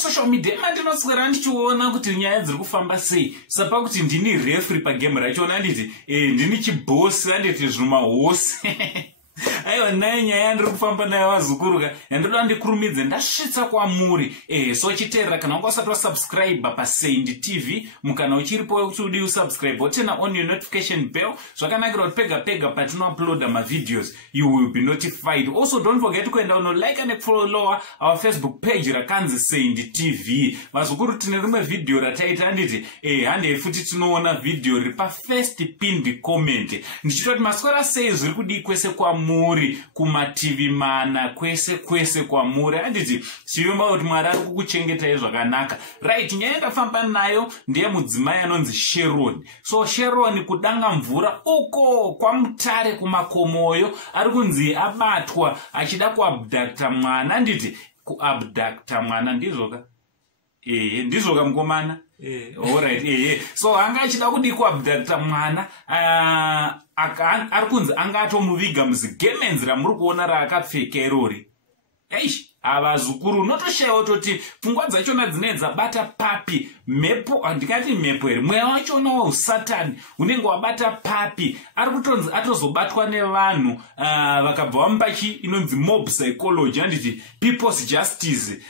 social media mandinotswera ndichiona kuti nyaya dziri kufamba sei sapa kuti ndini referee pagame rachona nditi ndini chibosi anditi zvino mahosi aiwa naye nyaya ndiri kufamba nayo vazukuruka yandoda ndikurumidze ndasvitsa kwamuri so chiteerera kana wanga usati wasubscribe paSaindi TV mukana uchiripo kuti udi usubscribe wotena on your notification bell zvakanakira kuti pega pega patinouploada mavideos you will be notified. Also don't forget kuenda unolike and follow our Facebook page rakanzi Saindi TV. Vazukuru tine rimwe video rataita handiti hande futi tinoona video riri first pinned comment ndichitoti maswera sei zviri kudii kwese kwamuri kuma TV mana kwese kwamuri handiti chiromba kuti Mwari ari kukuchengetai zvakanaka. Right, nyaya ndafamba nayo ndiye mudzimai anonzi Sharon. So Sharon kudanga mvura uko kwamutare kumakomoyo ari kunzi abatwa achida kuabducta mwana nditi kuabducta mwana ndizvoka ndizvoka mukomana alright so anga achida kudi kuabducta mwana ari kunzi anga atomuviga muzigemenzi ramuri kuona raakapfeka irori eish avazukuru notoshayiwa toti pfungwa dzachona dzinenge dzabata papi mhepo handingati mhepo here mweya wachona wausatani unenge wabata papi ari kutonzi atozobatwa nevanhu vakabva vamupachi inonzi mob psychology handiti people's justice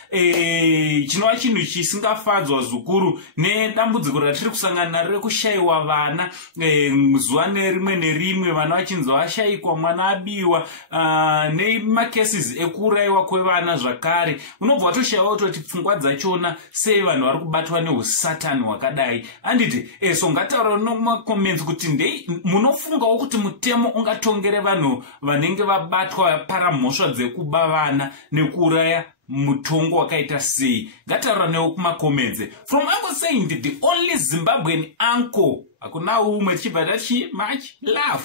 chinova chinhu chisingafadzwa zukuru nedambudziko ratiri kusangana naro rekushayiwa vana zuva nerimwe nerimwe vana vachinzi vashayikwa mwana abiwa nemacases ekuurayiwa kwevana zvakare unobva watoshayiwa kutoti pfungwa dzachona sei vanhu vari kubatwa neusatani hwakadai handiti so ngataura nomakomenti kuti ndei munofungawo kuti mutemo ungatongere vanhu vanenge vabatwa paramhosva dzekuba vana nekuuraya mutongo wakaita sei ngataura newo kumakomenti. From Uncle Saindi, the only Zimbabwean uncle, hakuna umwe tichibva tachi much love.